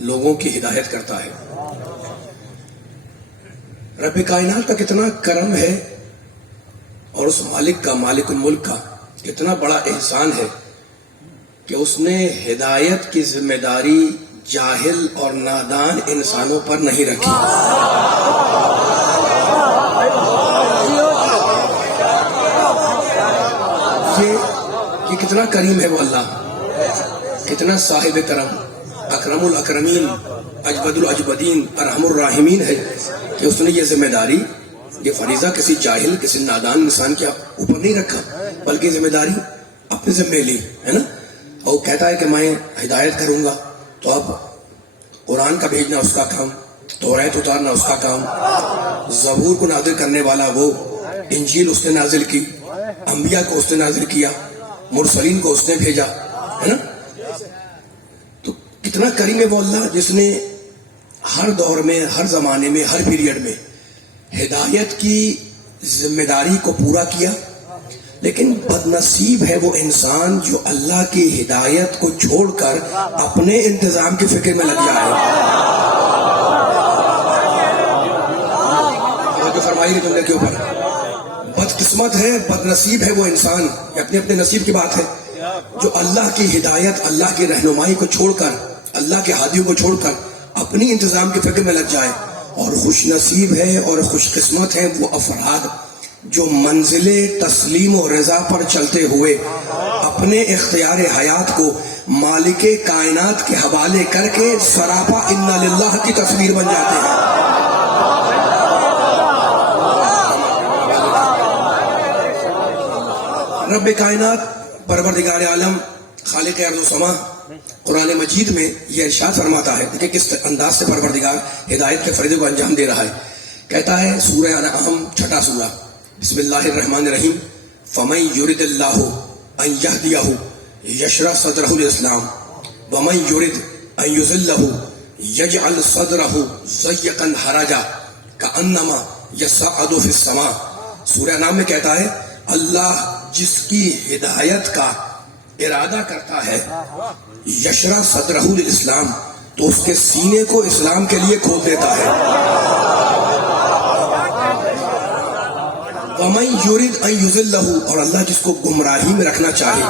لوگوں کی ہدایت کرتا ہے. رب کائنات کا کتنا کرم ہے اور اس مالک کا، مالک الملک کا کتنا بڑا احسان ہے کہ اس نے ہدایت کی ذمہ داری جاہل اور نادان انسانوں پر نہیں رکھی. یہ کتنا کریم ہے وہ اللہ، کتنا صاحب کرم، اکرم الاکرمین، اجود الاجودین، ارحم الراحمین ہے کہ اس نے یہ ذمہ داری، یہ فریضہ کسی جاہل، کسی نادان انسان کے اوپر نہیں رکھا، بلکہ ذمہ داری اپنے ذمہ لی ہے نا. اور کہتا ہے کہ میں ہدایت کروں گا. تو اب قرآن کا بھیجنا اس کا کام، توریت اتارنا اس کا کام، زبور کو نازل کرنے والا وہ، انجیل اس نے نازل کی، انبیاء کو اس نے نازل کیا، مرسلین کو اس نے بھیجا ہے نا. تو کتنا کریم ہے وہ اللہ جس نے ہر دور میں، ہر زمانے میں، ہر پیریڈ میں ہدایت کی ذمہ داری کو پورا کیا. لیکن بد نصیب ہے وہ انسان جو اللہ کی ہدایت کو چھوڑ کر اپنے انتظام کی فکر میں لگ جائے. جو فرمائی گئی تم کے اوپر، بد قسمت ہے، بد نصیب ہے وہ انسان، اپنے اپنے نصیب کی بات ہے، جو اللہ کی ہدایت، اللہ کی رہنمائی کو چھوڑ کر، اللہ کے ہادیوں کو چھوڑ کر اپنی انتظام کی فکر میں لگ جائے. اور خوش نصیب ہے اور خوش قسمت ہے وہ افراد جو منزل تسلیم و رضا پر چلتے ہوئے اپنے اختیار حیات کو مالک کائنات کے حوالے کر کے سراپا انا للہ کی تصویر بن جاتے ہیں. رب کائنات، پروردگار عالم، خالق ارض و سما قرآن مجید میں یہ ارشاد فرماتا ہے کہ کس انداز سے پروردگار ہدایت کے فریضے کو انجام دے رہا ہے. کہتا ہے سورہ انعام 6 سورہ، بسم اللہ الرحمن الرحیم، فمن یرد اللہ ان یہدیہ یشرح صدرہ للاسلام ومن یرد ان یضلہ یجعل صدرہ ضیقا حرجا کانما یصعد فی السماء. سورہ انعام میں کہتا ہے اللہ جس کی ہدایت کا ارادہ کرتا ہے، یشرح صدرہ للاسلام، تو اس کے سینے کو اسلام کے لیے کھول دیتا ہے. وَمَن يُرِدْ أَن يُضِلَّهُ، اور اللہ جس کو گمراہی میں رکھنا چاہے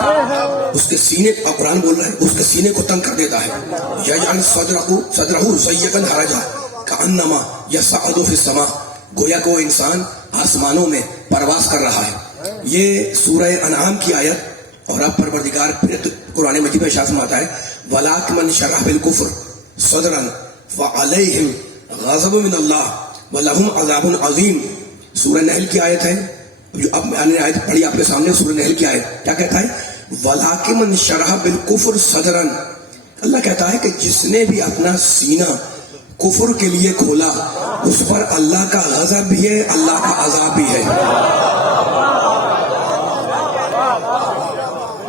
اس کے سینے، قرآن بول رہا ہے، اس کے سینے کو تنگ کر دیتا ہے. یجعل صدرہ ضیقا حرجا کانما یصعد فی السماء، گویا کو انسان آسمانوں میں پرواز کر رہا ہے. یہ سورہ انعام کی آیت. اور اب پروردگار پھر قرآن مجید میں ارشاد فرماتا ہے وَلَٰكِن مَن شَرَحَ بِالْكُفْرِ صَدْرًا فَعَلَيْهِمْ غَضَبٌ مِّنَ اللَّهِ وَلَهُمْ عَذَابٌ عَظِيمٌ. سورہ نحل کی آیت ہے جو اب میں نے آیت پڑھی آپ کے سامنے. سورہ نحل کی آیت کیا کہتا ہے؟ وَلَٰكِن مَن شَرَحَ بِالْكُفْرِ صَدْرًا، اللہ کہتا ہے کہ جس نے بھی اپنا سینہ کفر کے لیے کھولا اس پر اللہ کا غضب بھی ہے، اللہ کا عذاب بھی ہے.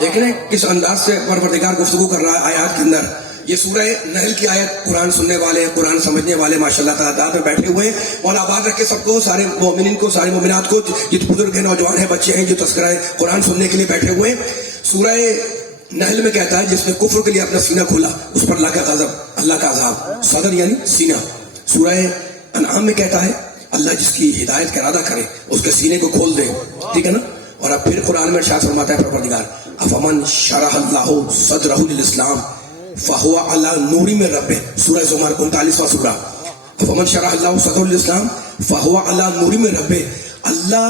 دیکھ رہے ہیں کس انداز سے پروردگار گفتگو کر رہا ہے آیات کے اندر. یہ سورہ نحل کی آیت قرآن سننے والے، قرآن سمجھنے والے ماشاءاللہ تعداد میں بیٹھے ہوئے ہیں. مولا آباد رکھے سب کو، سارے مومنین کو، سارے مومنات کو، جتنے بزرگ ہیں، نوجوان ہیں، بچے ہیں جو تذکرہ قرآن سننے کے لیے بیٹھے ہوئے ہیں. سورہ نحل میں کہتا ہے جس نے کفر کے لیے اپنا سینہ کھولا اس پر اللہ کا غضب، اللہ کا عذاب. صدر یعنی سینہ. سورہ انعام میں کہتا ہے اللہ جس کی ہدایت کا ارادہ کرے اس کے سینے کو کھول دے. ٹھیک ہے نا. اور اب پھر قرآن میں ارشاد فرماتا ہے پروردگار افمن شرح اللہ صدرہ للاسلام فہو علی نور من ربہ. سورہ زمر 39واں سورہ. افمن شرح اللہ صدرہ للاسلام فہو علی نور من ربہ، اللہ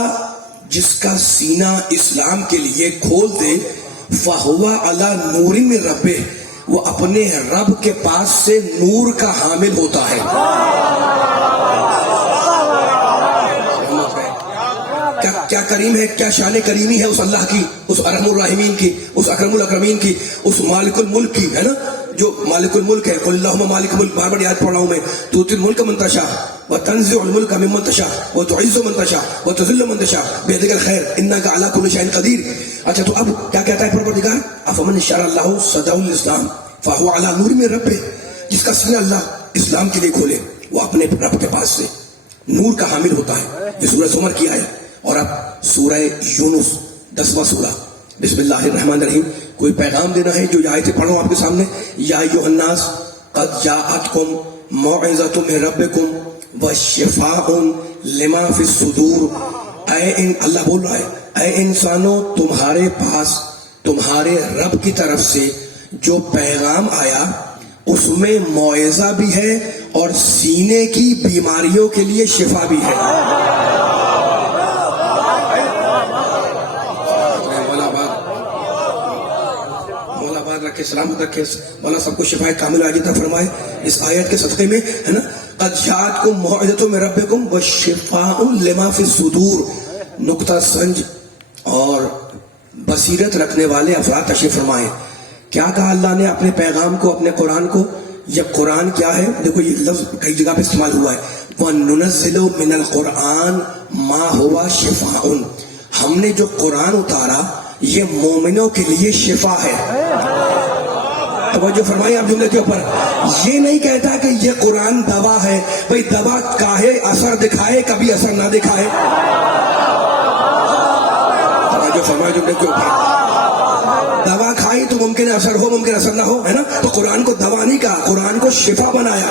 جس کا سینہ اسلام کے لیے کھول دے، فہو علی نور من ربہ، وہ اپنے رب کے پاس سے نور کا حامل ہوتا ہے. کیا کریم ہے، کیا شان کریمی ہے اس اللہ کی، اس ارحم الراحمین کی، اس اکرم الاکرمین کی، اس مالک الملک کی، ہے نا، جو مالک الملک ہے. قل اللہم مالک الملک، بار بار یاد پڑھ رہا ہوں میں. تؤتی الملک من تشاء وتنزع الملک ممن تشاء وتعز من تشاء وتذل من تشاء بیدک الخیر انک علی کل شیء قدیر. اچھا تو اب کیا کہتا ہے پروردگار؟ افمن شرح اللہ صدرہ للاسلام فہو علی نور من ربہ، جس کا سینہ اللہ اسلام کے لیے کھولے وہ اپنے رب کے پاس سے نور کا حامل ہوتا ہے. یہ سورہ زمر کی آیت. اور اب سورہ یونس 10واں سورہ، بسم اللہ الرحمن الرحیم. کوئی پیغام دینا ہے جو یہ آیتیں پڑھوں آپ کے سامنے. یا ایھا الناس قد جاءتکم موعظۃ من ربکم وشفاء لما فی الصدور. اللہ بول رہا ہے اے انسانوں، تمہارے پاس تمہارے رب کی طرف سے جو پیغام آیا اس میں موعظہ بھی ہے اور سینے کی بیماریوں کے لیے شفا بھی ہے. مولا آباد رکھے، سلامت رکھے، مولا سب کو شفا کامل عاجلہ فرمائے اس آیت کے صدقے میں، ہے نا. قد جاءتکم موعظۃ من ربکم وشفاء لما فی الصدور. نقطہ سنج اور بصیرت رکھنے والے افراد تشریف فرمائیں. کیا کہا اللہ نے اپنے پیغام کو، اپنے قرآن کو؟ یہ قرآن کیا ہے؟ دیکھو یہ لفظ کئی جگہ پہ استعمال ہوا ہے، وَنُنَزِّلُ مِنَ الْقُرْآنِ مَا هُوَ شِفَاءٌ. ہم نے جو قرآن اتارا یہ مومنوں کے لیے شفا ہے. توجہ فرمائیں آپ جملے کے اوپر. یہ نہیں کہتا کہ یہ قرآن دوا ہے. بھئی دوا کاہے اثر دکھائے کبھی اثر نہ دکھائے. توجہ فرمائیں جملے کے اوپر. دوا کھائی تو ممکن اثر ہو، ممکن اثر نہ ہو، ہے نا. تو قرآن کو دوا نہیں کہا، قرآن کو شفا بنایا.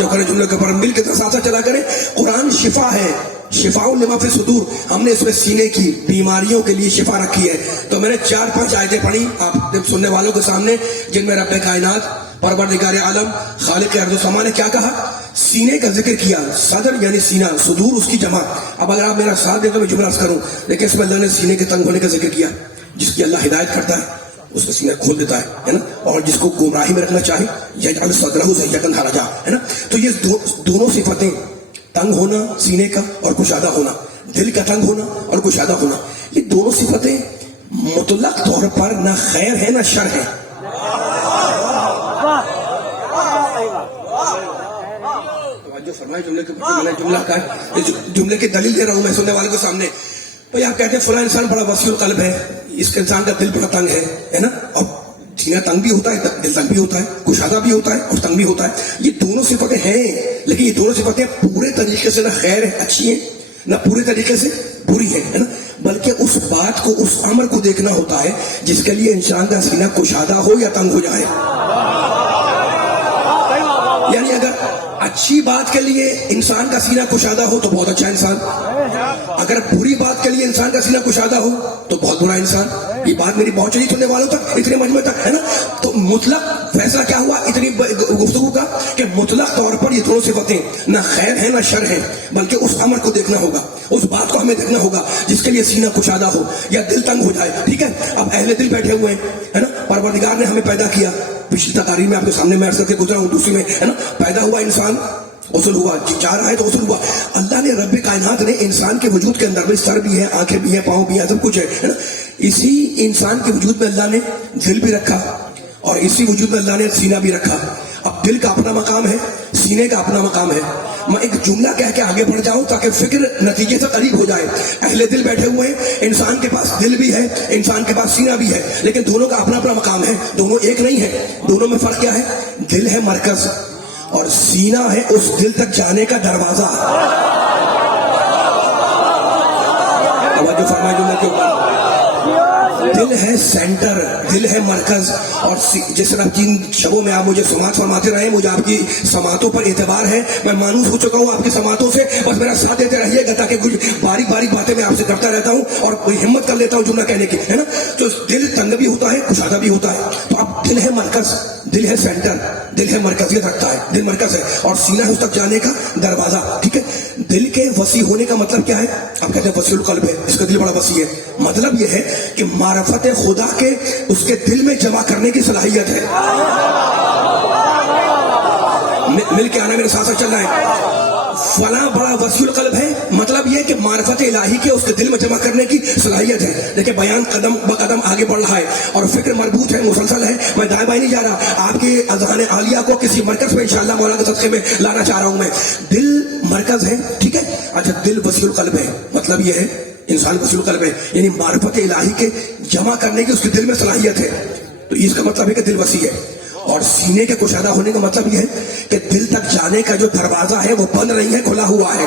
جو کرے جملے کے اوپر مل کے ساتھ چلا کرے. قرآن شفا ہے، شفاء لما فی الصدور. ہم نے اس میں سینے کی بیماریوں کے لیے شفا رکھی ہے. تو میں نے 4-5 آیتیں پڑھی آپ سننے والوں کے سامنے، جن میں رب کائنات پروردگار عالم خالق ارض و سما نے کیا کہا؟ سینے کا ذکر کیا. صدر یعنی سینہ، صدور اس کی جمع. اب اگر آپ میرا ساتھ دیں تو میں جملہ عرض کروں. لیکن اس میں اللہ نے سینے کے تنگ ہونے کا ذکر کیا. جس کی اللہ ہدایت کرتا ہے اس کا سینہ کھول دیتا ہے نا. اور جس کو گمراہی میں رکھنا چاہے یجعل صدرہ ضیقا حرجا، ہے نا. تو یہ دونوں صفتیں، تنگ ہونا سینے کا اور کشادہ ہونا، دل کا تنگ ہونا اور کشادہ ہونا، یہ دونوں صفتیں مطلق طور پر نہ خیر ہے نہ شر ہے. جملے کی دلیل دے رہا ہوں میں سننے والے کے سامنے. بھئی آپ کہتے ہیں فلاں انسان بڑا وسیع القلب ہے، اس کے انسان کا دل بڑا تنگ ہے نا. اور سینہ تنگ بھی ہوتا ہے، دل تنگ بھی ہوتا ہے، کشادہ بھی ہوتا ہے اور تنگ بھی ہوتا ہے. یہ دونوں صفتیں ہیں، لیکن یہ دونوں صفتیں پورے طریقے سے نہ خیر ہے اچھی ہیں نہ پورے طریقے سے بری ہے نا. بلکہ اس بات کو، اس امر کو دیکھنا ہوتا ہے جس کے لیے انسان کا سینہ کشادہ ہو یا تنگ ہو جائے. یعنی اگر اچھی بات کے لیے انسان کا سینہ کشادہ ہو تو بہت اچھا انسان، اگر بری بات کے لیے انسان کا سینہ کشادہ ہو تو بہت برا انسان. یہ بات میری پہنچ رہی سننے والوں تک، اتنے مجمع تک، ہے نا. تو مطلق فیصلہ کیا ہوا اتنی گفتگو کا کہ مطلق طور پر یہ دونوں صفتیں نہ خیر ہیں نہ شر ہیں، بلکہ اس امر کو دیکھنا ہوگا، اس بات کو ہمیں دیکھنا ہوگا جس کے لیے سینہ کشادہ ہو یا دل تنگ ہو جائے. ٹھیک ہے. اب اہل دل بیٹھے ہوئے ہیں، ہے نا. پروردگار نے ہمیں پیدا کیا. پچھلی تقاریر میں آپ کے سامنے میں عرض کر کے گزرا ہوں، دوسری میں، ہے نا. پیدا ہوا انسان، غسل ہوا، جا رہا ہے تو غسل ہوا. اللہ نے رب کائنات نے انسان کے وجود کے اندر بھی سر بھی ہے، آنکھیں بھی ہیں، پاؤں بھی ہیں، سب کچھ ہے نا. اسی انسان کے وجود میں اللہ نے دل بھی رکھا اور اسی وجود میں اللہ نے سینہ بھی رکھا. اب دل کا اپنا مقام ہے، سینے کا اپنا مقام ہے. میں ایک جملہ کہہ کے آگے بڑھ جاؤں تاکہ فکر نتیجے سے قریب ہو جائے. اہل دل بیٹھے ہوئے ہیں، انسان کے پاس دل بھی ہے، انسان کے پاس سینہ بھی ہے، لیکن دونوں کا اپنا اپنا مقام ہے، دونوں ایک نہیں ہے. دونوں میں فرق کیا ہے؟ دل ہے مرکز اور سینہ ہے اس دل تک جانے کا دروازہ. توجہ فرمائیں جملے کے اوپر. دل ہے سینٹر، دل ہے مرکز. اور جس طرح جن شبوں میں آپ مجھے سماعت فرماتے رہے، مجھے آپ کی سماعتوں پر اعتبار ہے، میں مانوس ہو چکا ہوں آپ کی سماعتوں سے. بس میرا ساتھ دیتے رہیے گا تاکہ کچھ باریک باریک باتیں میں آپ سے کرتا رہتا ہوں اور کوئی ہمت کر لیتا ہوں جملہ کہنے کی، ہے نا. تو دل تنگ بھی ہوتا ہے، کشادہ بھی ہوتا ہے. تو اب دل ہے مرکز، دل ہے سینٹر، دل ہے مرکزیت رکھتا ہے، دل مرکز ہے اور سینہ ہے اس تک جانے کا دروازہ. ٹھیک ہے. دل کے وسیع ہونے کا مطلب کیا ہے؟ آپ کہتے ہیں وسیع القلب ہے، اس کا دل بڑا وسیع ہے. مطلب یہ ہے کہ معرفت خدا کے اس کے دل میں جمع کرنے کی صلاحیت ہے. مل کے آنا، میرے ساتھ ساتھ چل رہا ہے. فلاں بڑا وسیع القلب ہے، مطلب یہ کہ معرفت الہی کے اس کے دل میں جمع کرنے کی صلاحیت ہے. دیکھیں بیان قدم بقدم آگے بڑھ رہا ہے اور فکر مربوط ہے، مسلسل ہے. میں دائیں بائیں نہیں جا رہا، آپ کے اذہان عالیہ کو کسی مرکز پہ انشاءاللہ مولا کے صدقے میں لانا چاہ رہا ہوں میں. دل مرکز ہے، ٹھیک ہے. اچھا دل وسیع القلب ہے، مطلب یہ ہے انسان وسیع القلب ہے، یعنی معرفت الہی کے جمع کرنے کی اس کے دل میں صلاحیت ہے. تو اس کا مطلب ہے کہ دل وسیع ہے. اور سینے کے کشادہ ہونے کا مطلب یہ ہے کہ دل تک جانے کا جو دروازہ ہے وہ بند نہیں ہے، کھلا ہوا ہے.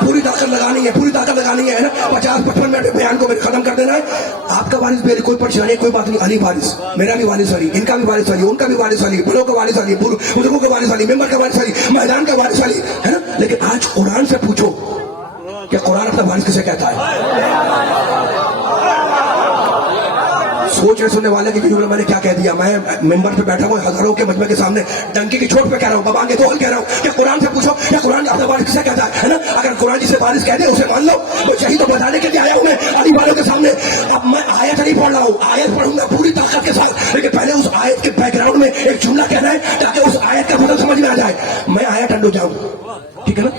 پوری طاقت لگانی ہے, پوری طاقت لگانی ہے نا. 50-55 منٹ بیان کو ختم کر دینا ہے. آپ کا وارث بھی کوئی پریشانی کوئی بات نہیں, علی وارث, میرا بھی وارث علی, ان کا بھی وارث علی, ان کا بھی وارث علی, بڑوں کا وارث علی, بزرگوں کا وارث علی, ممبر کا وارث علی, میدان کا وارث علی ہے نا. لیکن آج قرآن سے پوچھو کہ قرآن اپنا وارث کسے کہتا ہے. سوچ رہے سننے والے کہ میں نے کیا کہہ دیا. میں ممبر پہ بیٹھا ہوں ہزاروں کے مجمع کے سامنے ڈنکی کی چوٹ پہ کہہ رہا ہوں, بابا کے دو کہہ رہا ہوں کہ قرآن سے پوچھو کہ قرآن اپنا وارث کسے کہتا ہے نا. اگر قرآن جسے وارث کہہ دے اسے مان لو. وہ یہی تو بتانے کے لیے آیا ہوں میں علی والوں کے سامنے. اب میں آیت نہیں پڑھ رہا ہوں, آیت پڑھوں گا پوری طاقت کے ساتھ, لیکن پہلے اس آیت کے بیک گراؤنڈ میں ایک جملہ کہنا ہے تاکہ اس آیت کا مطلب سمجھ میں آ جائے. میں آیت ٹنڈو جاؤں, ٹھیک ہے نا.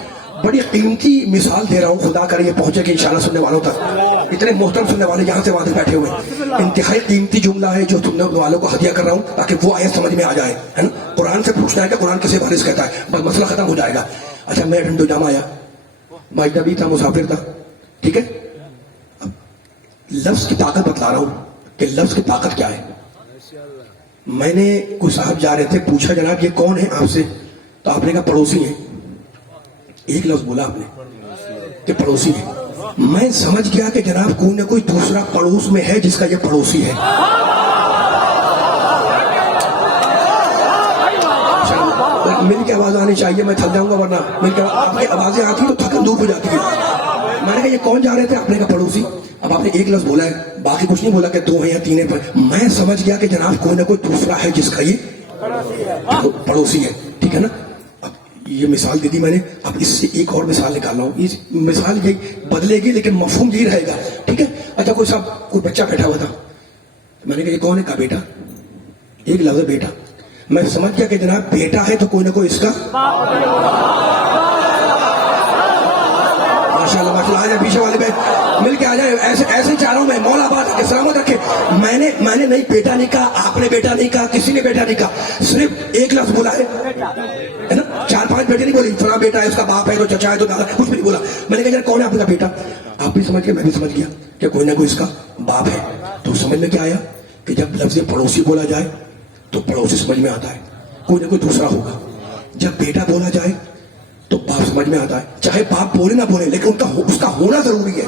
بڑی قیمتی مثال دے رہا ہوں, خدا کرے یہ پہنچے کہ انشاءاللہ سننے والوں تک. اتنے محترم سننے والے یہاں سے وہاں بیٹھے ہوئے, انتہائی قیمتی جملہ ہے جو سننے والوں کو ہدیہ کر رہا ہوں تاکہ وہ آیت سمجھ میں آ جائے ہے نا. قرآن سے پوچھنا ہے کہ قرآن کسے وارث کہتا ہے, بس مسئلہ ختم ہو جائے گا. اچھا میں ڈنڈو جام آیا, میں اجنبی تھا, مسافر تھا, ٹھیک ہے. اب لفظ کی طاقت بتلا رہا ہوں کہ لفظ کی طاقت کیا ہے. میں نے کوئی صاحب جا رہے تھے, پوچھا جناب یہ کون ہے آپ سے, تو آپ نے کہا پڑوسی ہیں. ایک لفظ بولا آپ نے کہ پڑوسی ہے. میں سمجھ گیا کہ جناب کوئی نہ کوئی دوسرا پڑوس میں ہے جس کا یہ پڑوسی ہے. مل کے آواز آنی چاہیے, میں تھک جاؤں گا ورنہ مل کے آپ کی آوازیں آتی تو تھکن دور ہو جاتی ہے. میں نے کہا یہ کون جا رہے تھے, آپ نے کہا پڑوسی. اب آپ نے ایک لفظ بولا ہے, باقی کچھ نہیں بولا کہ دو ہیں یا تین ہیں. میں سمجھ گیا کہ جناب کوئی نہ کوئی دوسرا ہے جس کا یہ پڑوسی ہے, ٹھیک ہے نا. یہ مثال دے دی میں نے, اب اس سے ایک اور مثال نکالنا ہوں. اس مثال یہ بدلے گی لیکن مفہوم یہی رہے گا, ٹھیک ہے. اچھا کوئی صاحب کوئی بچہ بیٹھا ہوا تھا, میں نے کہا یہ کون ہے, کہا بیٹا. ایک لفظ بیٹا. میں سمجھ گیا کہ جناب بیٹا ہے تو کوئی نہ کوئی اس کا ماشاءاللہ ماشاءاللہ. آ جائے پیچھے والے پہ مل کے آ جائے, ایسے چاہ رہا ہوں میں. مولا آباد کے سلامت رکھے. میں نے نہیں بیٹا نہیں کہا, آپ نے بیٹا نہیں کہا, کسی نے بیٹا نہیں کہا, صرف ایک لفظ بولا ہے نا. 4-5 بیٹے نہیں بولی, فلاں بیٹا ہے, اس کا باپ ہے, تو چچا ہے, تو دادا, کچھ بھی نہیں بولا. میں نے کہا یار کون ہے آپ کا بیٹا. آپ بھی سمجھ گئے, میں بھی سمجھ گیا کہ کوئی نہ کوئی اس کا باپ ہے. تو سمجھ میں کیا آیا کہ جب لفظ پڑوسی بولا جائے تو پڑوسی سمجھ میں آتا ہے, کوئی نہ کوئی دوسرا ہوگا. جب بیٹا بولا جائے تو باپ سمجھ میں آتا ہے, چاہے باپ بولے نہ بولے لیکن اس کا ہونا ضروری ہے.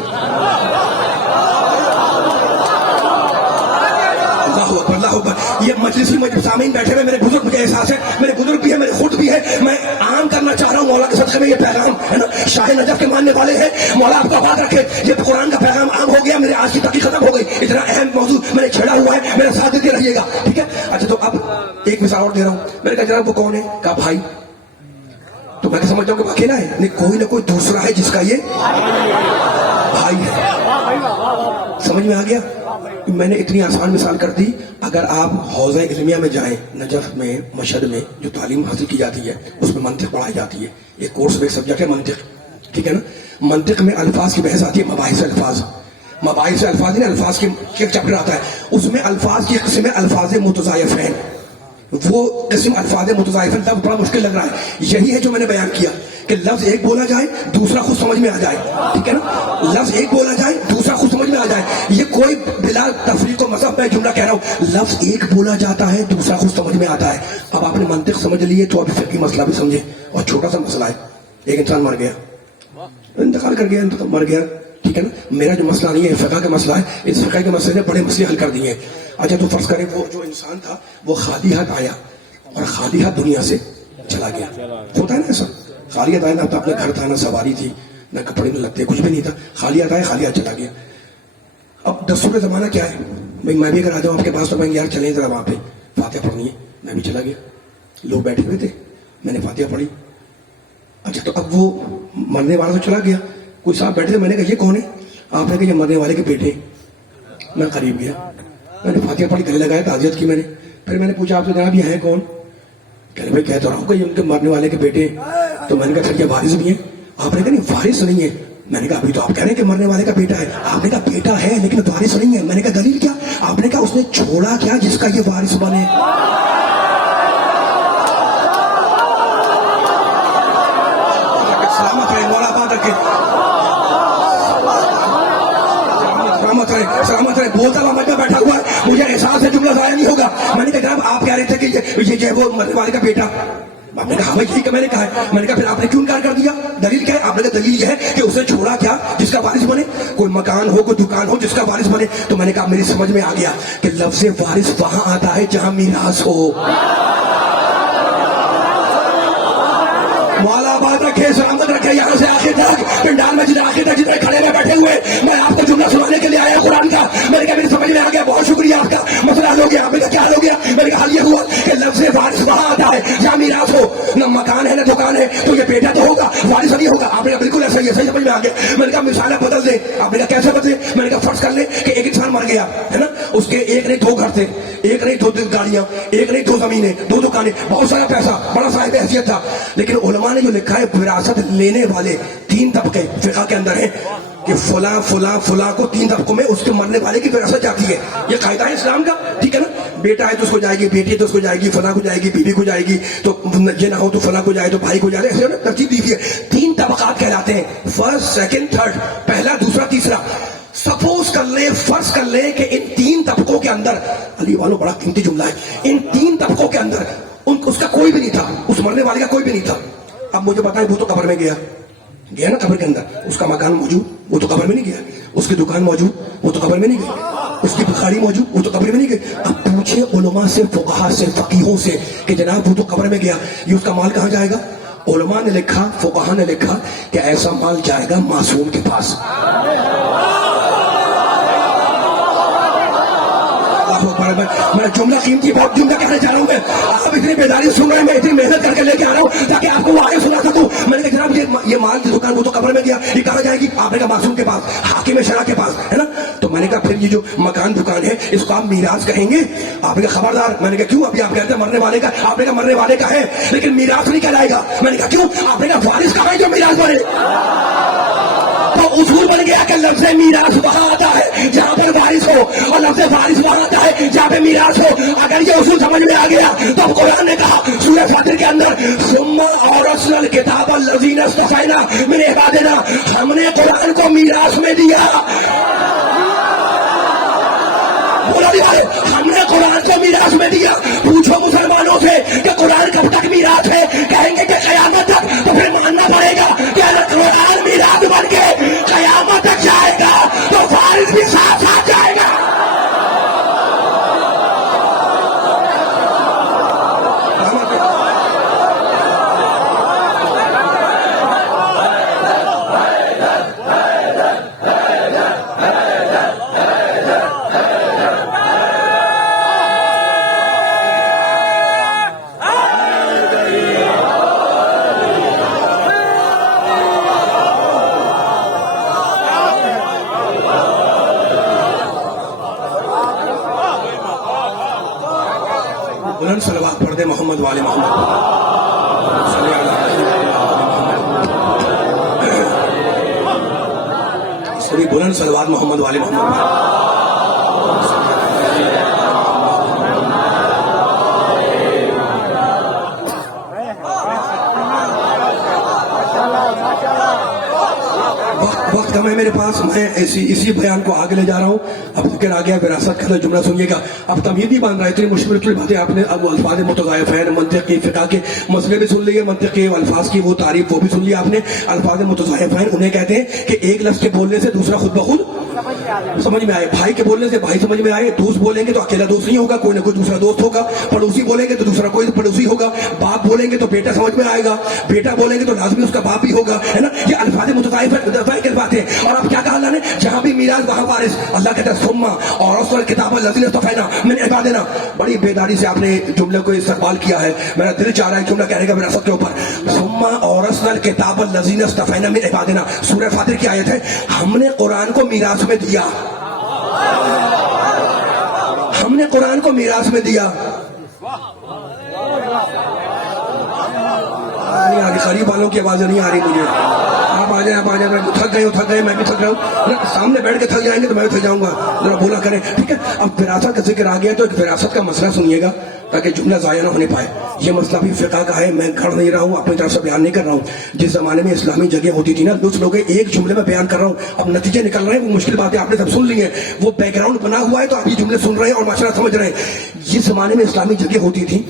اللہ اکبر. یہ مجلسی سامعین بیٹھے ہوئے میرے بزرگ, مجھے احساس ہے میرے بزرگ بھی ہے, میرے خود بھی ہے. میں عام کرنا چاہ رہا ہوں مولا کے صدقے میں یہ پیغام ہے نا. شاہ نجف کے ماننے والے ہیں, مولا آپ کو آباد رکھے. یہ قرآن کا پیغام عام ہو گیا, میرے آج کی تقریر ختم ہو گئی. اتنا اہم موضوع میں نے چھیڑا ہوا ہے, میرا ساتھ دیتے رہیے گا, ٹھیک ہے. اچھا تو اب ایک مثال اور دے رہا ہوں. میں نے کہا جناب وہ کون ہے, کہا بھائی. تو میں سمجھتا ہوں کہ اکیلا ہے, نہیں کوئی نہ کوئی دوسرا ہے جس کا یہ بھائی ہے. سمجھ میں آ گیا. میں نے اتنی آسان مثال کر دی. اگر آپ حوضہ علمیہ میں جائیں, نجف میں, مشہد میں جو تعلیم حاصل کی جاتی ہے اس میں منطق پڑھائی جاتی ہے. ایک کورس میں سبجیکٹ ہے منطق, ٹھیک ہے نا. منطق میں الفاظ کی بحث آتی ہے, مباحث الفاظ. مباحث الفاظ نہیں, الفاظ کی ایک چیپٹر آتا ہے, اس میں الفاظ کی قسم ہے الفاظ متضائفین. وہ قسم الفاظ متضائفین لفظ بڑا مشکل لگ رہا ہے. یہی ہے جو میں نے بیان کیا کہ لفظ ایک بولا جائے دوسرا خود سمجھ میں آ جائے, ٹھیک ہے نا. لفظ ایک بولا جائے دوسرا خود سمجھ میں آ جائے. یہ کوئی بلا تفریق و مذہب میں جملہ کہہ رہا ہوں. لفظ ایک بولا جاتا ہے دوسرا خود سمجھ میں آتا ہے. اب آپ نے منطق سمجھ لیے تو ابھی فقہی مسئلہ بھی سمجھے. اور چھوٹا سا مسئلہ ہے, ایک انسان مر گیا, انتقال کر گیا, مر گیا, ٹھیک ہے نا. میرا جو مسئلہ نہیں ہے فقہ کا مسئلہ ہے, اس فقہ کے مسئلے نے بڑے مسئلے حل کر دیے. اچھا تو فرض کریں وہ جو انسان تھا وہ خالی ہاتھ آیا اور خالی ہاتھ دنیا سے چلا گیا. ہوتا ہے نا ایسا, خالی ہاتھ آیا, نہ تو اپنے گھر تھا, نہ سواری تھی, نہ کپڑے میں لگتے, کچھ بھی نہیں تھا. خالی ہاتھ آیا, خالی ہاتھ چلا گیا. اب دستور زمانہ کیا ہے بھائی, میں بھی اگر آ جاؤں آپ کے پاس تو میں یار چلیں ذرا وہاں پہ فاتحہ پڑھنی ہے. میں بھی چلا گیا, لوگ بیٹھے ہوئے تھے, میں نے فاتحہ پڑھی. اچھا تو اب وہ مرنے والا تو چلا گیا, کوئی صاحب بیٹھے تھے. میں نے کہا یہ کون ہے, آپ نے کہا یہ مرنے والے کے بیٹے. میں قریب گیا, میں نے فاتحہ پڑھی, گلے لگایا, تعزیت کی میں نے. پھر میں نے پوچھا آپ سے جناب یہ ہیں کون, کہہ رہے بھائی کہہ تو رہا ہوں کہ یہ ان کے مرنے والے کے بیٹے. تو میں نے کہا یہ وارث بھی ہیں. آپ نے کہا نہیں وارث نہیں ہے. میں نے کہا ابھی تو آپ کہہ رہے ہیں کہ مرنے والے کا بیٹا ہے. آپ نے کہا بیٹا ہے لیکن وارث نہیں ہے. میں نے کہا دلیل کیا. آپ نے کہا اس نے چھوڑا کیا جس کا یہ وارث بنے. سلامت رہے, مولا آباد رکھے, سلامت رہے. بولتا ہوا مجھے بیٹھا ہوا ہے, مجھے احساس ہے جملہ ضائع نہیں ہوگا. میں نے کہا جناب آپ کہہ رہے تھے کہ یہ جو ہے وہ مرنے والے کا بیٹا. آپ نے کہا ہاں بھائی یہی کہ میں نے کہا ہے. میں نے کہا پھر آپ نے کیوں انکار کر دیا؟ دلیل کیا ہے؟ آپ نے کہا دلیل یہ ہے کہ اسے چھوڑا کیا جس کا وارث بنے. کوئی مکان ہو کوئی دکان ہو جس کا وارث بنے. تو میں نے کہا میری سمجھ میں آ گیا کہ لفظ وارث وہاں آتا ہے جہاں میراث ہو. مولا آباد رکھے سلامت رکھے یہاں سے آخر تک پنڈال میں جتنے آخر تک جتنے کھڑے ہوئے بیٹھے ہوئے میں آپ کو جملہ سنانے کے لیے آیا قرآن کا. میں نے کہا میری سمجھ میں آ گیا, بہت شکریہ آپ کا. مسئلہ حل ہو گیا. میں نے کہا کیا حل ہو گیا؟ میں نے کہا حل یہ ہوا کہ لفظ وارث وہاں آتا ہے جہاں میراث ہو. نہ مکان ہے نہ دکان ہے تو یہ بیٹا تو ہوگا, وارث نہیں ہوگا. آپ نے کہا بالکل ایسا ہی ہے, صحیح سمجھ میں آ گیا. میں نے کہا مثالیں بدل دیں. آپ نے کہا کیسے بدلے؟ میں نے کہا فرض کر لیں کہ ایک انسان مر گیا ہے نا, اس کے ایک نہیں دو گھر تھے, ایک نہیں دو گاڑیاں, ایک نہیں دو زمینیں, دو دکانیں, بہت سارا پیسہ, بڑا صاحب حیثیت تھا. لیکن علماء نے جو لکھا ہے وراثت لینے والے تین طبقے فقہ کے اندر ہیں کہ فلاں فلاں فلاں کو تین طبقوں میں اس کے مرنے والے کی وراثت جاتی ہے. یہ قاعدہ ہے اسلام کا, ٹھیک ہے نا. بیٹا ہے تو اس کو جائے گی, بیٹی ہے تو اس کو جائے گی, فلاں کو جائے گی, بیوی کو جائے گی, تو یہ نہ ہو تو فلاں کو جائے تو بھائی کو جائے, ایسے ترتیب دی ہے. تین طبقات کہلاتے ہیں, فرسٹ سیکنڈ تھرڈ, پہلا دوسرا تیسرا. سپوز کر لیں, فرض کر لیں کہ ان تین طبقوں کے اندر, علی والوں بڑا قیمتی جملہ ہے, ان تین طبقوں کے اندر اس کا کوئی بھی نہیں تھا, اس مرنے والے کا کوئی بھی نہیں تھا. اب مجھے بتائیں وہ تو قبر میں گیا نا قبر کے اندر, اس کا مکان موجود وہ تو قبر میں نہیں گیا, اس کی دکان موجود وہ تو قبر میں نہیں گئی, اس کی بخاری موجود وہ تو قبر میں نہیں گئی. اب پوچھے علماء سے, فقہا سے, فقیہوں سے کہ جناب وہ تو قبر میں گیا, یہ اس کا مال کہاں جائے گا؟ علماء نے لکھا, فقہا نے لکھا کہ ایسا مال جائے گا معصوم کے پاس. میں جملہ قیمتی بہت جملہ کہنے جا رہا ہوں. میں آپ اتنی بیداری سن رہے ہیں, میں اتنی محنت کر کے لے کے آ رہا ہوں تاکہ آپ کو وہ آگے سنا سکوں. میں نے کہا جناب یہ مال کی دکان وہ تو قبر میں گیا, یہ کہاں جائے گی؟ آپ نے کہا معصوم کے پاس, حاکم شرع کے پاس, ہے نا. تو میں نے کہا پھر یہ جو مکان دکان ہے اس کو آپ میراث کہیں گے؟ آپ نے کہا خبردار. میں نے کہا کیوں؟ ابھی آپ کہتے ہیں مرنے والے کا, آپ نے کہا مرنے والے کا ہے لیکن میراث نہیں کہلائے گا. میں نے کہا کیوں؟ آپ نے کہا وارث کا ہے جو میراث بنے. تو اصول بن گیا کہ لفظ میراث وہاں آتا ہے جہاں پر وارث ہو, اور لفظ وارث وہاں آتا ہے جہاں پہ میراث ہو. اگر یہ اصول سمجھ میں آ گیا تو قرآن نے کہا سورہ فاطر کے اندر ثم اورثنا الکتاب الذین اصطفینا من عبادنا, ہم نے قرآن کو میراث میں دیا. ہم نے قرآن کو میراث میں دیا. پوچھو مسلمانوں سے کہ قرآن کب تک میراث ہے, کہیں گے کہ قیامت تک. تو پھر ماننا پڑے گا کہ اگر قرآن میراث بن کے قیامت تک جائے گا تو وارث بھی ساتھ ساتھ جائے گا. بلند صلوات پڑھ دے محمد والے محمد. سبھی بلند صلوات محمد والے محمد. وقت کم ہے میرے پاس, میں اسی بیان کو آگے لے جا رہا ہوں. اب ذکر آ گیا وراثت کا, جملہ سنیے گا. اب تمہید نہیں باندھ رہا ہے, اتنی مشکل باتیں آپ نے اب الفاظ متضائفین, منطقی, فقہ کے مسئلے بھی سن لیے, منطقی الفاظ کی وہ تعریف وہ بھی سن لی آپ نے. الفاظ متضائفین انہیں کہتے ہیں کہ ایک لفظ کے بولنے سے دوسرا خود بخود سمجھ میں آئے. بھائی کے بولنے سے بھائی سمجھ میں آئے. دوست بولیں گے تو اکیلا دوست نہیں ہوگا, کوئی نہ کوئی دوسرا دوست ہوگا. پڑوسی بولیں گے تو دوسرا کوئی پڑوسی ہوگا. باپ بولیں گے تو بیٹا سمجھ میں آئے گا, بیٹا بولیں گے تو لازمی اس کا باپ بھی ہوگا, ہے نا. یہ الفاظ متضائفین کی باتیں. اور اب کیا کہا اللہ نے, جہاں بھی میراث وہاں وارث. اللہ کہتا ہے ثم اورثنا الکتاب الذین اصطفینا من عبادنا. بڑی بیداری سے آپ نے جملے کو استقبال کیا ہے. میرا دل چاہ رہا ہے جملہ کہنے کا وراثت کے اوپر. ثم اورثنا الکتاب الذین اصطفینا من عبادنا, سورہ فاطر کی آیت ہے. ہم نے قرآن کو میراث میں دیا, ہم نے قرآن کو میراث میں دیا. قریب والوں کی آوازیں نہیں آ رہی مجھے. آپ آ جائیں, آپ آ جائیں. تھک گئے, میں بھی تھک رہا ہوں. سامنے بیٹھ کے تھک جائیں گے تو میں بھی تھک جاؤں گا. ذرا بولا کریں, ٹھیک ہے. اب وراثت کا ذکر آ گیا تو ایک وراثت کا مسئلہ سنیے گا تاکہ جملہ ضائع نہ ہونے پائے. یہ مسئلہ بھی فقہ کا ہے, میں گھڑ نہیں رہا ہوں, اپنی طرف سے بیان نہیں کر رہا ہوں. جس زمانے میں اسلامی جگہ ہوتی تھی نا, لطف لوگ ایک جملے میں بیان کر رہا ہوں, اب نتیجے نکل رہے ہیں. وہ مشکل باتیں آپ نے سب سن لی ہیں, وہ بیک گراؤنڈ بنا ہوا ہے تو آپ یہ جملے سن رہے ہیں اور ماشاءاللہ سمجھ رہے ہیں. جس زمانے میں اسلامی جگہ ہوتی تھی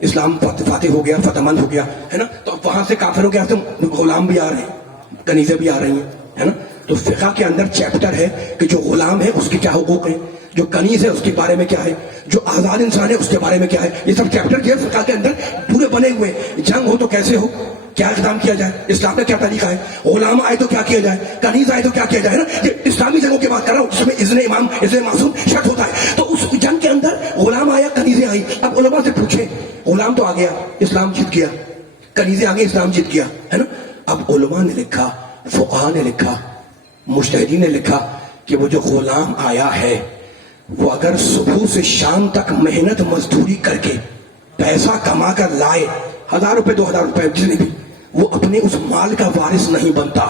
اسلام فاتح ہو گیا، فتح مند ہو گیا، ہے نا، تو اب وہاں سے کافروں کے ہاتھ سے غلام بھی آ رہے ہیں، کنیزیں بھی آ رہی ہیں، ہے نا. تو فقہ کے اندر چیپٹر ہے کہ جو غلام ہے اس کے کیا حقوق ہیں، جو کنیز ہے اس کے بارے میں کیا ہے، جو آزاد انسان ہے اس کے بارے میں کیا ہے. یہ سب چیپٹر جو ہے فقہ کے اندر پورے بنے ہوئے ہیں. جنگ ہو تو کیسے ہو، کیا اقدام کیا جائے، اسلام کا کیا طریقہ ہے، غلام آئے تو کیا کیا جائے، کنیز آئے تو کیا کیا جائے نا. یہ اسلامی جنگوں کی بات کر رہا ہوں جس میں اذن امام اذن معصوم شرط ہوتا ہے. تو اس جنگ کے اندر غلام آیا، کنیزیں آئی. اب علماء سے پوچھیں، غلام تو آ گیا، اسلام جیت گیا، کنیزیں آ گئی، اسلام جیت گیا، ہے نا. اب علماء نے لکھا، فقہاء نے لکھا، مجتہدین نے لکھا کہ وہ جو غلام آیا ہے وہ اگر صبح سے شام تک محنت مزدوری کر کے پیسہ کما کر لائے، 1000 روپے 2000 روپے جتنے بھی، وہ اپنے اس مال کا وارث نہیں بنتا.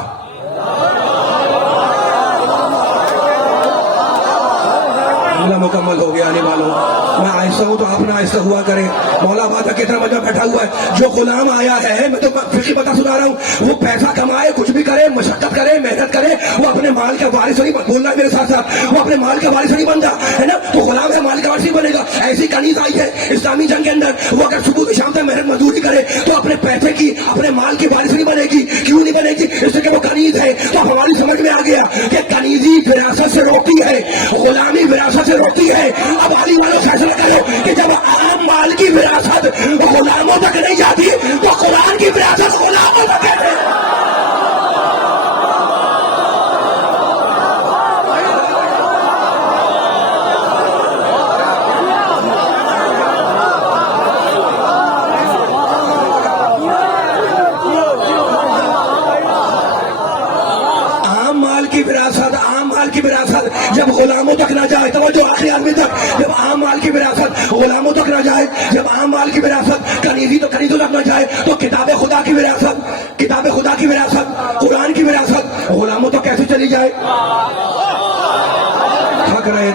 جملہ مکمل ہو گیا. آنے والوں میں آہستہ ہوں تو آپ نہ آہستہ ہوا کریں. مولا آباد کا کتنا مزہ بیٹھا ہوا ہے. جو غلام آیا ہے، میں تو فقہی بتا سنا رہا ہوں، وہ پیسہ کمائے، کچھ بھی کرے، مشقت کرے، محنت کرے، وہ اپنے مال کا وارث نہیں بولنا ہے میرے ساتھ ساتھ، وہ اپنے مال کا وارث نہیں بنتا، ہے نا. تو غلام ہے، مال کا وارث نہیں بنے گا. ایسی کنیز آئی ہے اسلامی جنگ کے اندر، وہ اگر صبح سے شام تک محنت مزدوری کرے تو اپنے پیسے کی، اپنے مال کی وارث نہیں بنے گی. کیوں نہیں بنے گی؟ اس لیے کہ وہ کنیز ہے. تو ہماری سمجھ میں آ گیا کہ کنیزی وراثت سے روکتی ہے، غلامی وراثت سے روکتی ہے. اب علی والوں فیصلہ کرو کہ جب عام مال کی وراثت غلاموں تک نہیں جاتی تو قرآن کی وراثت غلاموں تک کیسے؟ جب غلاموں تک نہ جائے، توجہ آخری آدمی تک، جب عام مال کی وراثت غلاموں تک نہ جائے، جب عام مال کی وراثت کنیزی تو کنیزوں تک نہ جائے، تو کتاب خدا کی وراثت، کتاب خدا کی وراثت، قرآن کی وراثت غلاموں تک کیسے چلی جائے؟ تھک رہے.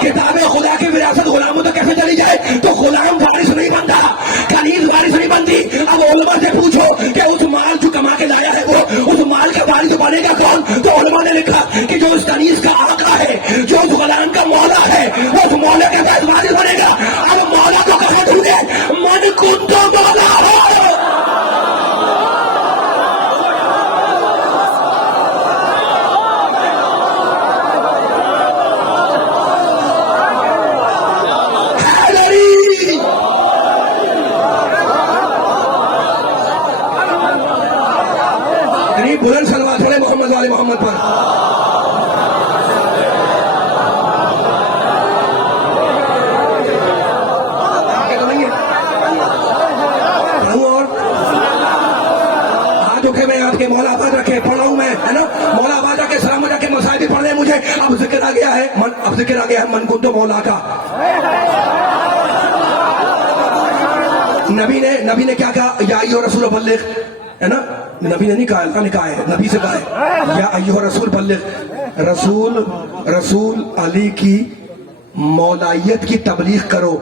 کتاب خدا کی وراثت غلاموں تک کیسے چلی جائے؟ تو غلام وارث نہیں بنتا، کنیز وارث نہیں بنتی. اب علماء سے پوچھو کہ اس مال جو کما کے لایا ہے وہ اس مال کا وارث بنے گا کون؟ تو علماء نے لکھا کہ جو اس کنیز کا آقا ہے، جو اس غلام کا مولا ہے، وہ اس مولا کے پاس وارث بنے گا. اب مولا کو کہاں ڈھونڈے؟ من کنتو مولا ہو. بلند صلوات پڑھیں محمد والے محمد پر. اور ہاتھ اٹھے میں آپ کے مولا آباد رکھے، پڑھا ہوں میں، ہے نا. مولا آباد رکھے، سلام رکھے، مسائل بھی پڑھ رہے ہیں مجھے. اب ذکر آ گیا ہے، اب ذکر آ گیا ہے من کنتو مولا کا. نبی نے کیا کہا؟ یا ایھا رسول بلغ، ہے نا. نبی نے نہیں کہا، اللہ نے کہا ہے، نبی سے کہا ہے یا ایھا رسول بلغ. رسول علی کی مولائیت کی تبلیغ کرو.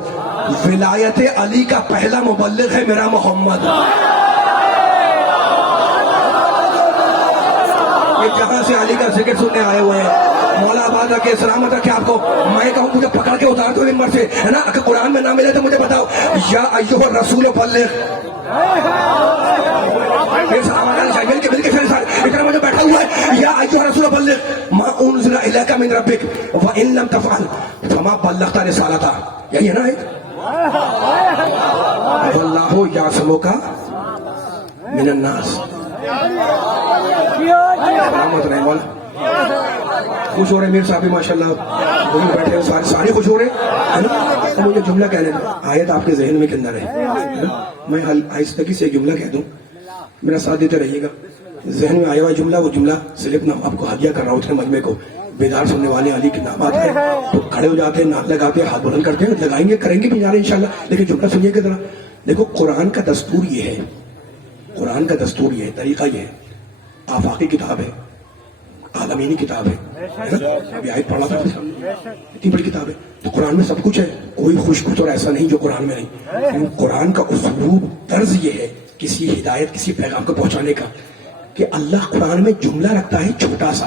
ولایت علی کا پہلا مبلغ ہے میرا محمد. یہ کہاں سے علی کا ذکر سننے آئے ہوئے ہیں؟ مولا آباد رکھے، سلامت رکھے آپ کو. میں کہوں مجھے پکڑ کے اتار دو ممبر سے، ہے نا. اگر قرآن میں نہ ملے تو مجھے بتاؤ. یا ایھا الرسول بلغ. مل کے اتنا مجھے بیٹھا ہوا ہے. یا ایھا الرسول بلغ ما انزل الیک من ربک وان لم تفعل فما بلغت رسالتہ. یہی ہے نا ایک واللہ یعصمک من الناس. خوش ہو رہے میر صاحب ماشاء اللہ، وہی بیٹھے ہیں سارے خوش ہو رہے ہیں. تو مجھے جملہ کہنے دو، آیت آپ کے ذہن میں کے اندر ہے. میں آہستگی سے جملہ کہہ دوں، میرا ساتھ دیتے رہیے گا. ذہن میں آیا ہوا جملہ، وہ جملہ صرف نہ آپ کو ہدیہ کر رہا ہوں اتنے مجمع کو. بیدار سننے والے علی کے نامات ہیں تو کھڑے ہو جاتے ہیں، نعت لگاتے ہیں، ہاتھ بلند کرتے ہیں، لگائیں گے، کریں گے بھی ان شاء اللہ. لیکن جملہ سنیے گا ذرا. دیکھو قرآن کا دستور یہ ہے، قرآن کا دستور یہ ہے، طریقہ یہ ہے. آفاقی کتاب ہے، عالمینی کتاب ہے. ابھی آیت پڑھا تھا، اتنی بڑی کتاب ہے. تو قرآن میں سب کچھ ہے، کوئی خوشبو تو ایسا نہیں جو قرآن میں نہیں. قرآن کا اسلوب طرز یہ ہے کسی ہدایت، کسی پیغام کو پہنچانے کا، کہ اللہ قرآن میں جملہ رکھتا ہے چھوٹا سا.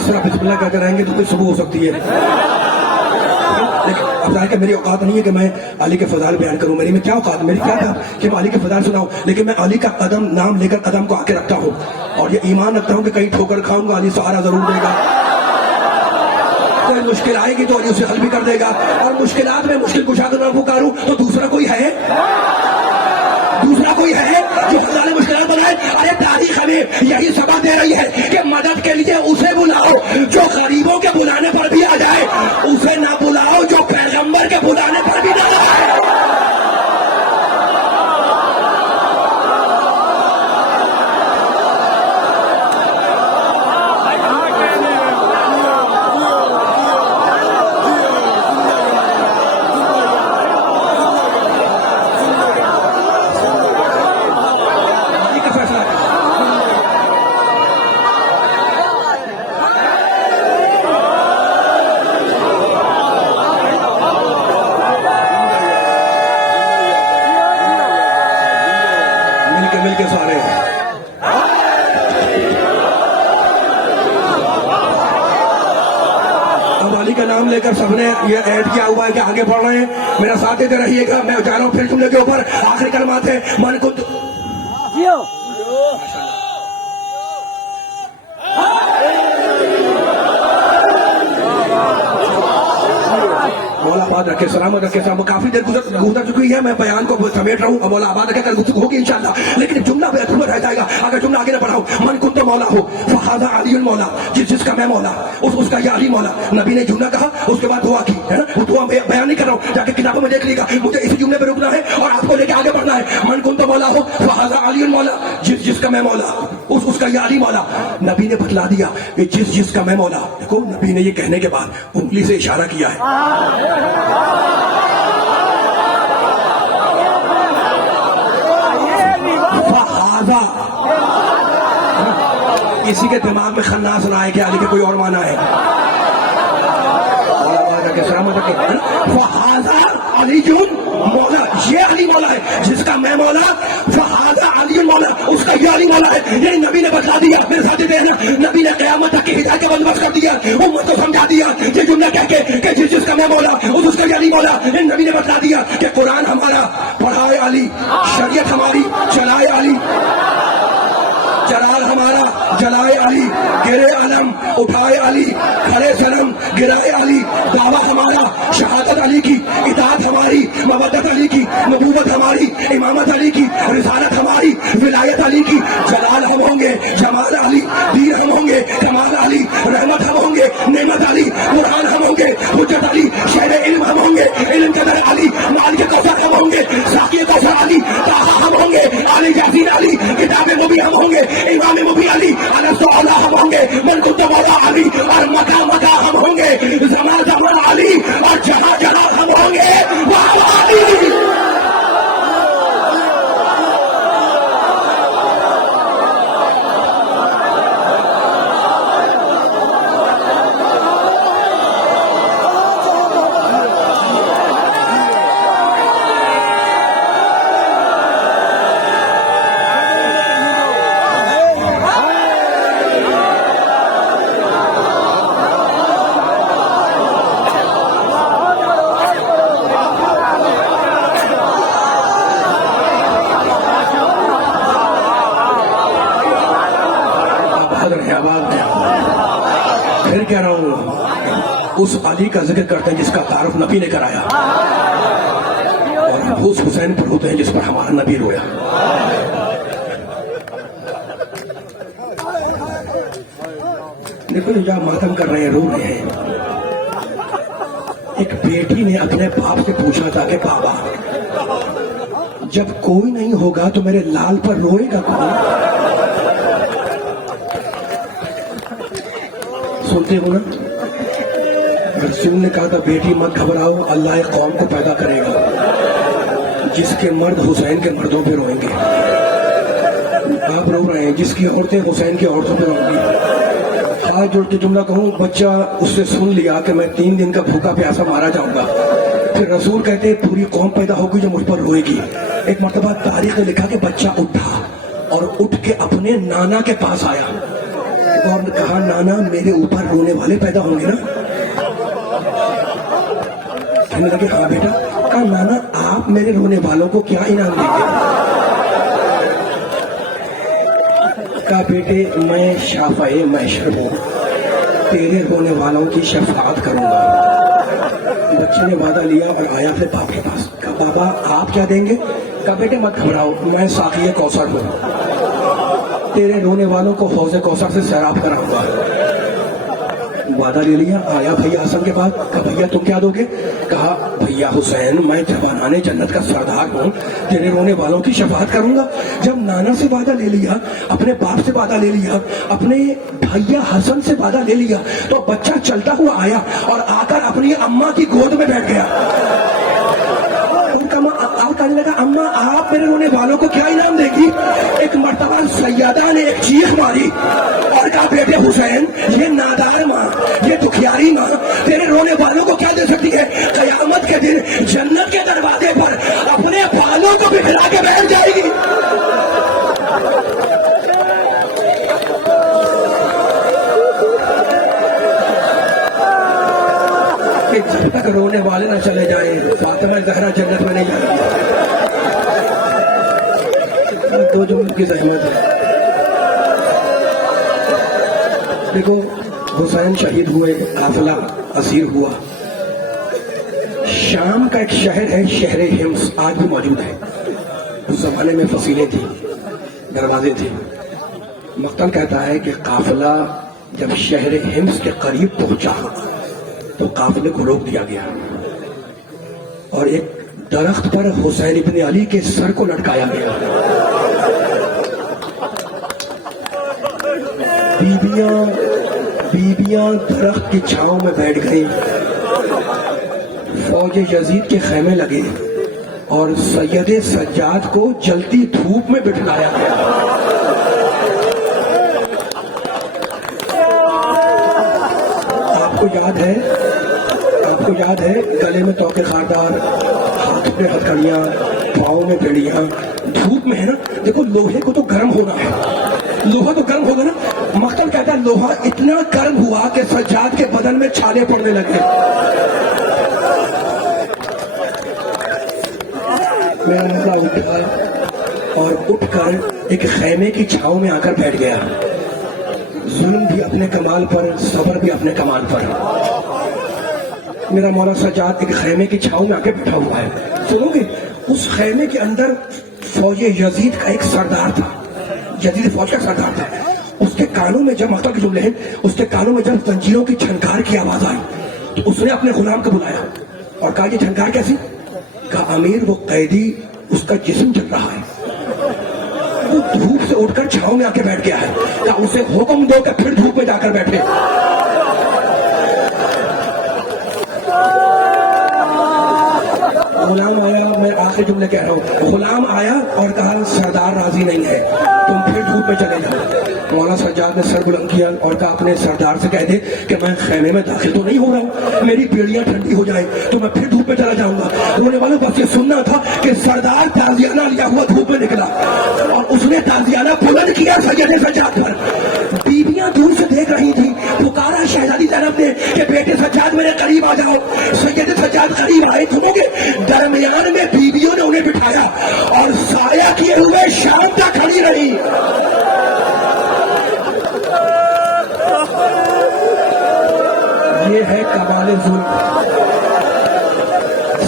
اس طرح بسم اللہ کہتے رہیں گے تو پھر صبح ہو سکتی ہے. لیکن اب ظاہر کہ میری اوقات نہیں ہے کہ میں علی کے فضائل بیان کروں. میری میں کیا اوقات, میری کیا تھا کہ میں علی کے فضائل سناؤں, لیکن میں علی کا قدم نام لے کر قدم کو آکے رکھتا ہوں اور یہ ایمان رکھتا ہوں کہ کہیں ٹھوکر کھاؤں گا علی سہارا ضرور دے گا. کوئی مشکل آئے گی تو علی اسے حل بھی کر دے گا, اور مشکلات میں مشکل کشا کر نہ پکاروں تو دوسرا کوئی ہے جو فضائل مشکلات بنائے. ارے تاریخ ہمیں یہی سبق دے رہی ہے کہ مدد کے لیے اسے بلاؤ جو غریبوں کے بلانے پر بھی آ جائے, اسے نہ بلاؤ جو پیغمبر کے بلانے پر بھی نہ آئے. مل کے سارے اب علی کا نام لے کر سب نے یہ ایڈ کیا ہوا ہے کہ آگے بڑھ رہے ہیں, میرا ساتھ دیتے رہیے گا. میں جا رہا ہوں پھر جملے کے اوپر. آخری کلمات ہے من کو مولا آباد رکھے, سلامت رکھے. کافی دیر گزر چکی ہے, میں بیان کو سمیٹ رہا ہوں. مولا آباد رکھے کر گفتگو ہوگی انشاءاللہ, لیکن جملہ بے ادھورا رہ جائے گا اگر جملہ آگے نہ بڑھاؤں. من کنت مولا ہو فہذا علی المولا, جس کا میں مولا اس کا یہ علی مولا. نبی نے جملہ کہا, اس کے بعد دعا کی ہے نا, وہ دعا بیان نہیں کر رہا ہوں, جا کے کتابوں میں دیکھ لیے گا. مجھے اسی جملے پہ رکنا ہے اور آپ کو لے کے آگے بڑھنا ہے. من کنت مولا ہو فہذا علی المولا, جس کا میں مولا اس کا یہ علی مولا. نبی نے بتلا دیا کہ جس کا میں مولا. دیکھو نبی نے یہ کہنے کے بعد انگلی سے اشارہ کیا ہے. کسی کے دماغ میں خناس نہ آئے کہ علی کے کوئی اور معنی ہے. فہذا علی مولا, یہ علی مولا ہے جس کا میں مولا. فہذا علی مولا, اس کا یہ علی مولا ہے. یہ نبی نے بتلا دیا. میرے ساتھ دیکھنا, نبی نے قیامت تک کی ہدایت کا بندوبست کر دیا, امت کو سمجھا دیا یہ جملہ کہہ کے کہ جس کا میں مولا اس کا یہ علی مولا. یہ نبی نے بتلا دیا کہ قرآن ہمارا پڑھائے علی, شریعت ہماری چلائے علی, جلال ہمارا جلائے علی, گرے علم اٹھائے علی, کھڑے سنم گرائے علی. دعویٰ ہمارا شہادت علی کی, اطاعت ہماری مودت علی کی, نبوت ہماری امامت علی کی, رسالت ہماری ولایت علی کی. جلال ہم ہوں گے جمال علی, دین ہم ہوں گے کمال علی, رحمت ہم ہوں گے نعمت علی, قرآن ہم ہوں گے حجت علی, شہر علم ہم ہوں گے علم کے در علی, مال کے کوثر ہم ہوں گے ساقی کوثر علی, طٰہٰ ہم ہوں گے علی یاسین علی, کتاب مبین ہم ہوں گے امام مبین علی, انس و اعلیٰ ہم ہوں گے, من کنت مولا علی, اور مکہ مکہ ہم ہوں گے, زمان زمان علی, اور جہاں جہاں ہم ہوں گے وہاں علی. پھر کہہ رہا ہوں, اس علی کا ذکر کرتے ہیں جس کا تعارف نبی نے کرایا, اور اس حسین پر ہوتے ہیں جس پر ہمارا نبی رویا. دیکھو جہاں ماتم کر رہے ہیں, رو رہے ہیں. ایک بیٹی نے اپنے باپ سے پوچھا تھا کہ بابا جب کوئی نہیں ہوگا تو میرے لال پر روئے گا کون؟ سنتے ہو نا, رسول نے کہا تھا بیٹی مت گھبراؤ, اللہ ایک قوم کو پیدا کرے گا جس کے مرد حسین کے مردوں پہ روئیں گے. آپ رو رہے ہیں, جس کی عورتیں حسین کی عورتوں پہ روئیں گی. ہاتھ جوڑ کے جملہ کہوں, بچہ اس سے سن لیا کہ میں 3 دن کا بھوکا پیاسا مارا جاؤں گا. پھر رسول کہتے ہیں پوری قوم پیدا ہوگی جو مجھ پر روئے گی. ایک مرتبہ تاریخ نے لکھا کہ بچہ اٹھا اور اٹھ کے اپنے نانا کے پاس آیا. اور کہا نانا میرے اوپر رونے والے پیدا ہوں گے نا؟ کہنے لگے ہاں بیٹا. کہا نانا آپ میرے رونے والوں کو کیا انعام دیں گے؟ کہا بیٹے میں شافع محشر ہوں, تیرے رونے والوں کی شفاعت کروں گا. بچے نے وعدہ لیا اور آیا اپنے باپ کے پاس. کہا بابا آپ کیا دیں گے؟ کہا بیٹے مت گھبراؤ, میں ساقی کوثر ہوں, تیرے رونے والوں کو حوض کوثر سے سیراب کراؤں گا. وعدہ لے لیا, آیا بھیا حسن کے پاس. کہا بھیا تم کیا دو گے؟ کہا بھیا حسین میں جوانان جنت کا سردار ہوں, تیرے رونے والوں کی شفاعت کروں گا. جب نانا سے وعدہ لے لیا, اپنے باپ سے وعدہ لے لیا, اپنے بھیا حسن سے وعدہ لے لیا, تو بچہ چلتا ہوا آیا اور آ کر اپنی اماں کی گود میں بیٹھ گیا. اور کہنے لگا اماں آپ میرے رونے والوں کو کیا انعام دے گی؟ ایک مرتبہ سیدہ نے ایک چیخ ماری اور کہا بیٹے حسین یہ نادار ماں, یہ دکھیاری ماں تیرے رونے والوں کو کیا دے سکتی ہے؟ قیامت کے دن جنت کے دروازے پر اپنے بالوں کو بکھرا کے بیٹھ جائے گی. کہ جب تک رونے والے نہ چلے جائیں فاطمہ زہرا جنت میں نہیں جائے گی. دو جملوں کی زحمت ہے. دیکھو حسین شہید ہوئے, قافلہ اسیر ہوا. شام کا ایک شہر ہے شہر حمص, آج بھی موجود ہے. اس زمانے میں فصیلیں تھیں, دروازے تھے. مقتل کہتا ہے کہ قافلہ جب شہر حمص کے قریب پہنچا تو قافلے کو روک دیا گیا اور ایک درخت پر حسین ابن علی کے سر کو لٹکایا گیا. بیبیاں درخت کی چھاؤں میں بیٹھ گئی. فوج یزید کے خیمے لگے اور سید سجاد کو جلتی دھوپ میں بٹھلایا گیا. آپ کو یاد ہے گلے میں توقے خاردار, ہاتھ میں ہتھکڑیاں, پاؤں میں بیڑیاں, دھوپ میں ہے نا. دیکھو لوہے کو تو گرم ہونا ہے, لوہا تو گرم ہوگا نا. مقتل کہتا ہے لوہا اتنا گرم ہوا کہ سجاد کے بدن میں چھالے پڑنے لگے. میرا نانا اٹھا اور اٹھ کر ایک خیمے کی چھاؤں میں آ کر بیٹھ گیا. ظلم بھی اپنے کمال پر, صبر بھی اپنے کمال پر. میرا مولا سجاد ایک خیمے کی چھاؤں میں آ کے بیٹھا ہوا ہے. سنو گے اس خیمے کے اندر فوج یزید کا ایک سردار تھا, یزید فوج کا سردار تھا. اس کے کانوں میں جب مقتل کے جملے ہیں, اس کے کانوں میں جب زنجیروں کی جھنکار کی آواز آئی تو اس نے اپنے غلام کو بلایا اور کہا یہ جھنکار کیسی؟ کہا امیر وہ قیدی اس کا جسم جل رہا ہے, وہ دھوپ سے اٹھ کر چھاؤں میں آ کے بیٹھ گیا ہے. کہا اسے حکم دو کہ پھر دھوپ میں جا کر بیٹھے. غلام آیا, میں آخری جملے کہہ رہا ہوں, غلام آیا اور کہا سردار راضی نہیں ہے, تم پھر دھوپ میں چلے جاؤ. مولانا سجاد نے سر بلند کیا اور کہا اپنے سردار سے کہہ دے کہ میں خیمے میں داخل تو نہیں ہو رہا ہوں, میری بیڑیاں ٹھنڈی ہو جائیں تو میں پھر دھوپ میں چلا جاؤں گا. رونے والوں بس یہ سننا تھا کہ سردار تازیانہ لیا ہوا دھوپ میں نکلا اور اس نے تازیانہ بلند کیا سید سجاد پر. بیویاں دور سے دیکھ رہی تھی, پکارا شہزادی زینب نے کہ بیٹے سجاد میرے قریب آ جاؤ. سید سجاد قریب آئے, سنو گے درمیان میں بیویوں نے انہیں بٹھایا اور سایہ کیے ہوئے شام تک کھڑی رہی. یہ ہے کمال ظلم.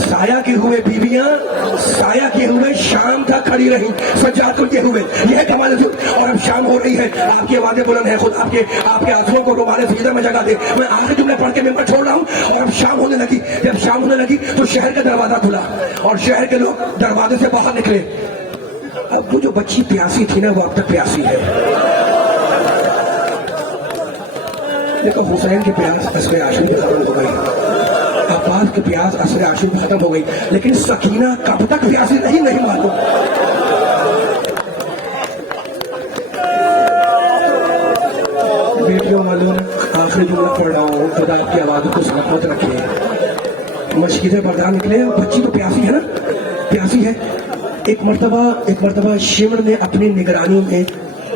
سایہ کیے ہوئے بیویاں سایہ کیے ہوئے شام تک کھڑی رہی سجاد کو کیے ہوئے. یہ ہے کمال ظلم. اور اب شام ہو رہی ہے, آپ کی آوازیں بلند ہیں, خود آپ کے آنسوؤں کو رومال سجدہ میں جگہ دے. میں آخری جملے پڑھ کے ممبر چھوڑ رہا ہوں. اور اب شام ہونے لگی. جب شام ہونے لگی تو شہر کا دروازہ کھلا اور شہر کے لوگ دروازے سے باہر نکلے. اب وہ جو بچی پیاسی تھی نا وہ اب تک پیاسی ہے. دیکھو حسین کی پیاس عصر عاشور میں ختم ہو گئی, عباس کی پیاس عصر عاشور میں ختم ہو گئی, لیکن سکینہ کب تک پیاسی نہیں معلوم. بیٹیوں معلوم آخری جملہ پڑھ رہا ہوں, خدا کی آوازوں کو سلامت رکھے. مشکل بردار نکلے, بچی تو پیاسی ہے نا, پیاسی ہے. ایک مرتبہ شمر نے اپنی نگرانی میں